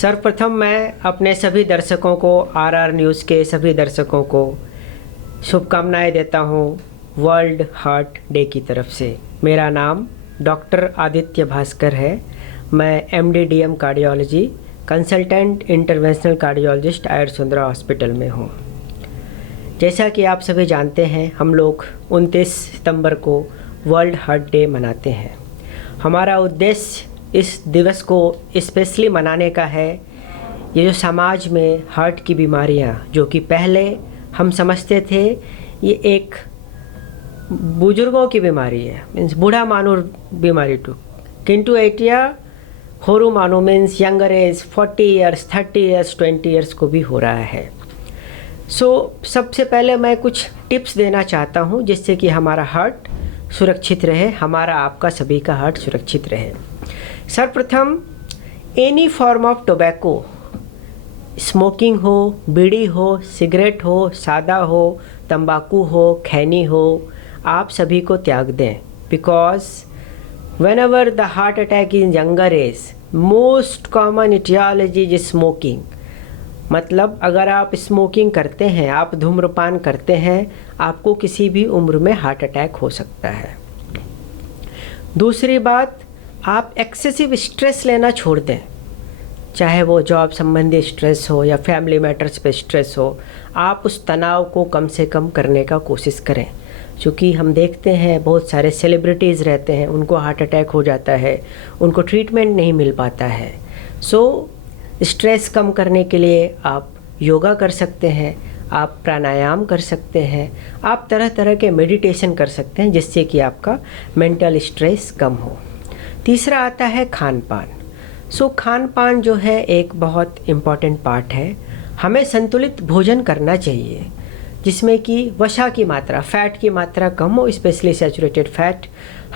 सर्वप्रथम मैं अपने सभी दर्शकों को आरआर न्यूज़ के सभी दर्शकों को शुभकामनाएं देता हूं वर्ल्ड हार्ट डे की तरफ से। मेरा नाम डॉक्टर आदित्य भास्कर है। मैं MD/DM cardiology consultant interventional cardiologist Ayur Sundara hospital में हूं। जैसा कि आप सभी जानते हैं, हम लोग 29 सितंबर को वर्ल्ड हार्ट डे मनाते हैं। हमारा उद्देश्य इस दिवस को स्पेशली मनाने का है, ये जो समाज में हार्ट की बीमारियां, जो कि पहले हम समझते थे ये एक बुजुर्गों की बीमारी है, मीन्स बूढ़ा मानो बीमारी टू, किंतु एटिया होरू मानो means younger age 40 years 30 years 20 years को भी हो रहा है। सबसे पहले मैं कुछ टिप्स देना चाहता हूँ जिससे कि हमारा हार्ट सुरक्षित रहे, हमारा आपका सभी का हार्ट सुरक्षित रहे। सर्वप्रथम, any form of tobacco, smoking हो, बीड़ी हो, सिगरेट हो, सादा हो, तंबाकू हो, खैनी हो, आप सभी को त्याग दें। Because whenever the heart attack in younger age, most common etiology is smoking। मतलब अगर आप स्मोकिंग करते हैं, आप धूम्रपान करते हैं, आपको किसी भी उम्र में हार्ट अटैक हो सकता है। दूसरी बात, आप एक्सेसिव स्ट्रेस लेना छोड़ दें, चाहे वो जॉब संबंधी स्ट्रेस हो या फैमिली मैटर्स पे स्ट्रेस हो। आप उस तनाव को कम से कम करने का कोशिश करें, क्योंकि हम देखते हैं बहुत सारे सेलिब्रिटीज़ रहते हैं, उनको हार्ट अटैक हो जाता है, उनको ट्रीटमेंट नहीं मिल पाता है। स्ट्रेस कम करने के लिए आप योगा कर सकते हैं, आप प्राणायाम कर सकते हैं, आप तरह तरह के मेडिटेशन कर सकते हैं जिससे कि आपका मेंटल स्ट्रेस कम हो। तीसरा आता है खान पान। खान पान जो है एक बहुत इम्पॉर्टेंट पार्ट है। हमें संतुलित भोजन करना चाहिए जिसमें कि वसा की मात्रा, फैट की मात्रा कम हो, स्पेशली सैचुरेटेड फैट।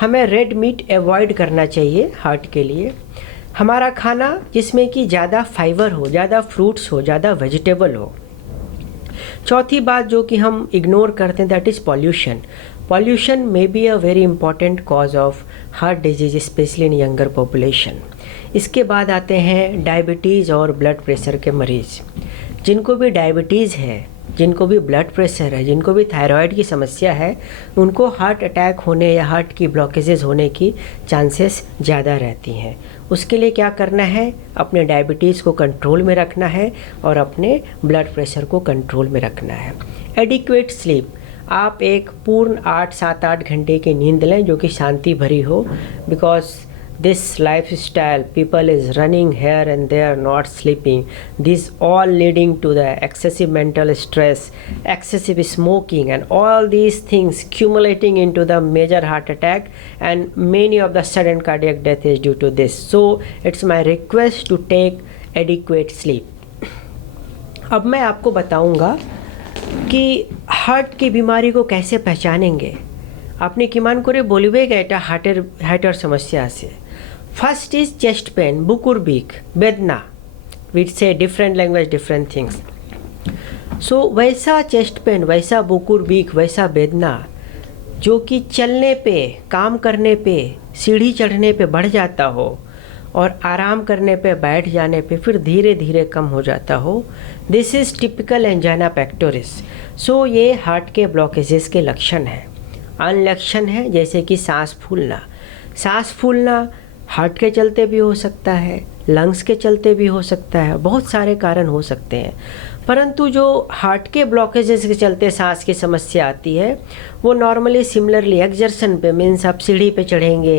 हमें रेड मीट अवॉइड करना चाहिए हार्ट के लिए। हमारा खाना जिसमें कि ज़्यादा फाइबर हो, ज़्यादा फ्रूट्स हो, ज़्यादा वेजिटेबल हो। चौथी बात जो कि हम इग्नोर करते हैं, that is pollution. Pollution may be a very important cause of heart disease specially in younger population. इसके बाद आते हैं डायबिटीज़ और ब्लड प्रेशर के मरीज़। जिनको भी डायबिटीज़ है, जिनको भी ब्लड प्रेशर है, जिनको भी थायराइड की समस्या है, उनको हार्ट अटैक होने या हार्ट की ब्लॉकेजेस होने की चांसेस ज़्यादा रहती हैं। उसके लिए क्या करना है, अपने डायबिटीज़ को कंट्रोल में रखना है और अपने ब्लड प्रेशर को कंट्रोल में रखना है। एडिक्वेट स्लीप, आप एक पूर्ण 8-7-8 घंटे की नींद लें जो कि शांति भरी हो। Because this lifestyle, people is running here and there, not sleeping, this all leading to the excessive mental stress, excessive smoking, and all these things accumulating into the major heart attack, and many of the sudden cardiac death is due to this. So it's my request to take adequate sleep। अब मैं आपको बताऊंगा कि heart की बीमारी को कैसे पहचानेंगे। আপনি কিমান করে বলবেন এটা হার্টের সমস্যা আছে। ফার্স্ট ইজ চেস্ট পেন, বুকুর বিক, বেদনা। উইথ से डिफरेंट लैंग्वेज डिफरेंट थिंग्स। वैसा चेस्ट पेन, वैसा बुकुर बीक, वैसा बेदना जो कि चलने पे, काम करने पे, सीढ़ी चढ़ने पे बढ़ जाता हो और आराम करने पे, बैठ जाने पे फिर धीरे धीरे कम हो जाता हो, this is typical angina pectoris. ये हार्ट के ब्लॉकेजेस के लक्षण हैं। अन्य लक्षण है जैसे कि सांस फूलना हार्ट के चलते भी हो सकता है, लंग्स के चलते भी हो सकता है, बहुत सारे कारण हो सकते हैं। परंतु जो हार्ट के ब्लॉकेजेस के चलते सांस की समस्या आती है वो नॉर्मली सिमिलरली एक्सर्शन पे, मीन्स आप सीढ़ी पे चढ़ेंगे,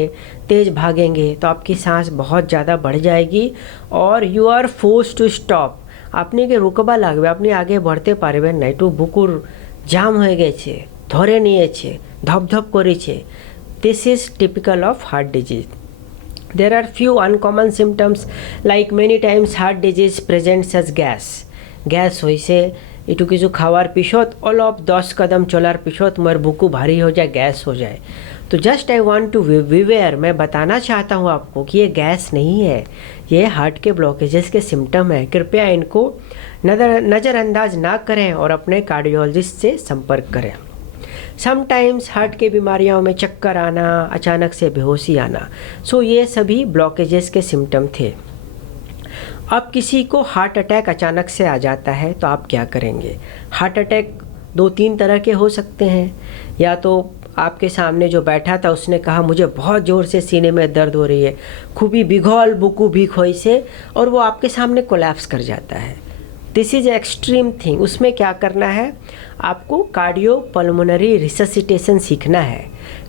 तेज़ भागेंगे तो आपकी सांस बहुत ज़्यादा बढ़ जाएगी और you are force to stop. আপনি के रुकबा लागবে, আপনি आगे बढ़ते पारबेन ना, একটু বুকুর জাম হয়ে গেছে, ধরে নিয়েছে, ধপধপ করেছে। This is typical of heart disease. There are few uncommon symptoms like many times heart disease presents as gas হয়েছে, একটু কিছু খাওয়ার পিছত অলপ 10 कदम চলার পিছত मोर बुकू भारी हो जाए, गैस हो जाए। तो जस्ट आई वांट टू विवेयर, मैं बताना चाहता हूँ आपको कि ये गैस नहीं है, ये हार्ट के ब्लॉकेजेस के सिम्टम है। कृपया इनको नज़रअंदाज ना करें और अपने कार्डियोलॉजिस्ट से संपर्क करें। समटाइम्स हार्ट की बीमारियों में चक्कर आना, अचानक से बेहोशी आना, ये सभी ब्लॉकेजेस के सिम्टम थे। अब किसी को हार्ट अटैक अचानक से आ जाता है तो आप क्या करेंगे? हार्ट अटैक 2-3 तरह के हो सकते हैं। या तो आपके सामने जो बैठा था उसने कहा मुझे बहुत ज़ोर से सीने में दर्द हो रही है, खूबी बिघौल बुकू भीख होई से, और वो आपके सामने कोलैप्स कर जाता है। This is extreme thing. उसमें क्या करना है, आपको कार्डियोपल्मोनरी रिससिटेशन सीखना है।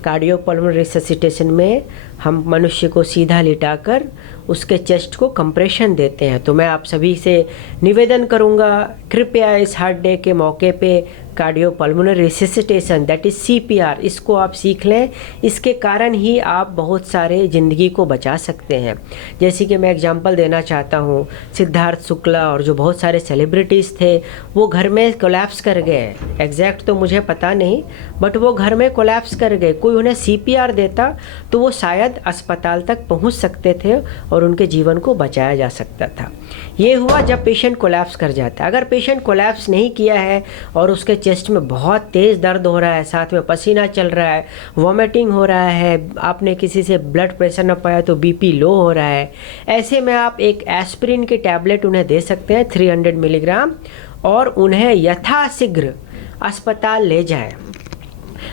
कार्डियोपल्मोनरी रिससिटेशन में हम मनुष्य को सीधा लिटाकर उसके चेस्ट को कंप्रेशन देते हैं। तो मैं आप सभी से निवेदन करूंगा, कृपया इस हार्ट डे के मौके पे cardiopulmonary resuscitation, that is CPR, इसको आप सीख लें। इसके कारण ही आप बहुत सारे ज़िंदगी को बचा सकते हैं। जैसे कि मैं एग्जांपल देना चाहता हूँ, सिद्धार्थ शुक्ला और जो बहुत सारे सेलिब्रिटीज़ थे वो घर में कोलैप्स कर गए। एग्जैक्ट तो मुझे पता नहीं, बट वो घर में कोलैप्स कर गए। कोई उन्हें CPR देता तो वो शायद अस्पताल तक पहुंच सकते थे और उनके जीवन को बचाया जा सकता था। ये हुआ जब पेशेंट कोलैप्स कर जाता है। अगर पेशेंट कोलैप्स नहीं किया है और उसके चेस्ट में बहुत तेज़ दर्द हो रहा है, साथ में पसीना चल रहा है, वॉमिटिंग हो रहा है, आपने किसी से ब्लड प्रेशर न पाया तो BP लो हो रहा है, ऐसे में आप एक एस्पिरिन की टैबलेट उन्हें दे सकते हैं 300 मिलीग्राम, और उन्हें यथाशीघ्र अस्पताल ले जाएं।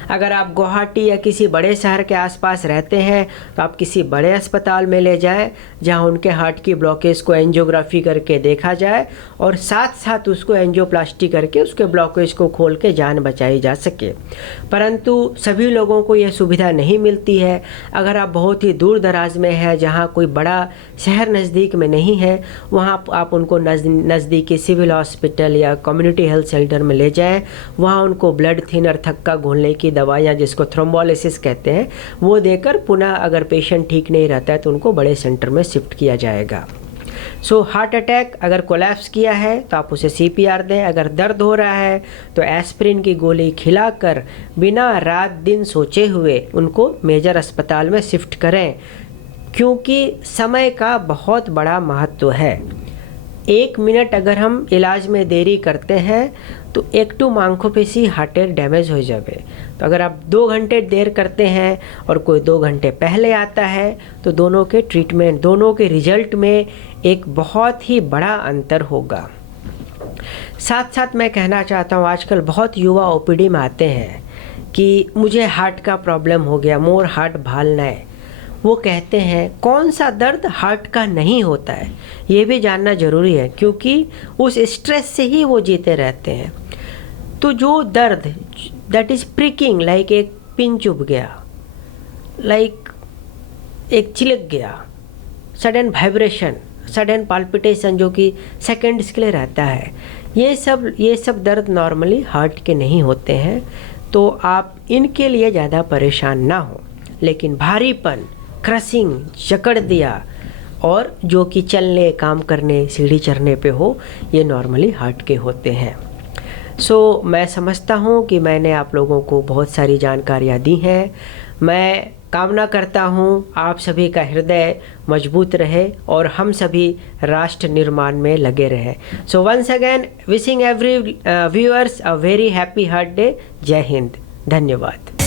अगर आप गुवाहाटी या किसी बड़े शहर के आसपास रहते हैं तो आप किसी बड़े अस्पताल में ले जाएं, जहां उनके हार्ट की ब्लॉकेज को एंजियोग्राफी करके देखा जाए और साथ साथ उसको एंजियोप्लास्टी करके उसके ब्लॉकेज को खोल के जान बचाई जा सके। परंतु सभी लोगों को यह सुविधा नहीं मिलती है। अगर आप बहुत ही दूर दराज में हैं, जहाँ कोई बड़ा शहर नज़दीक में नहीं है, वहाँ आप उनको नज़दीकी सिविल हॉस्पिटल या कम्युनिटी हेल्थ सेंटर में ले जाएं। वहाँ उनको ब्लड थिनर, थक्का घोलने की दवाइयाँ, जिसको थ्रोम्बोलिसिस कहते हैं, वो देकर पुनः अगर पेशेंट ठीक नहीं रहता है तो उनको बड़े सेंटर में शिफ्ट किया जाएगा। सो हार्ट अटैक अगर कोलैप्स किया है तो आप उसे CPR दें। अगर दर्द हो रहा है तो एस्पिरिन की गोली खिलाकर बिना रात दिन सोचे हुए उनको मेजर अस्पताल में शिफ्ट करें, क्योंकि समय का बहुत बड़ा महत्व है। 1 मिनट अगर हम इलाज में देरी करते हैं तो एकटू मांसपेशी हार्टेर डैमेज हो जाए। तो अगर आप 2 घंटे देर करते हैं और कोई 2 घंटे पहले आता है तो दोनों के ट्रीटमेंट, दोनों के रिजल्ट में एक बहुत ही बड़ा अंतर होगा। साथ साथ मैं कहना चाहता हूँ, आजकल बहुत युवा OPD में आते हैं कि मुझे हार्ट का प्रॉब्लम हो गया, मोर हार्ट भालना है। वो कहते हैं कौन सा दर्द हार्ट का नहीं होता है, ये भी जानना ज़रूरी है, क्योंकि उस स्ट्रेस से ही वो जीते रहते हैं। तो जो दर्द दैट इज़ प्रिकिंग, लाइक एक पिन चुभ गया, लाइक एक चिलक गया, सडन वाइब्रेशन, सडन पाल्पिटेशन जो कि सेकंड्स के लिए रहता है, ये सब दर्द नॉर्मली हार्ट के नहीं होते हैं। तो आप इनके लिए ज़्यादा परेशान ना हो। लेकिन भारीपन, क्रशिंग, जकड़ दिया और जो कि चलने, काम करने, सीढ़ी चढ़ने पे हो, ये नॉर्मली हार्ट के होते हैं। सो मैं समझता हूँ कि मैंने आप लोगों को बहुत सारी जानकारियाँ दी हैं। मैं कामना करता हूँ आप सभी का हृदय मजबूत रहे और हम सभी राष्ट्र निर्माण में लगे रहे। So once again wishing every viewers a very happy heart day. जय हिंद, धन्यवाद।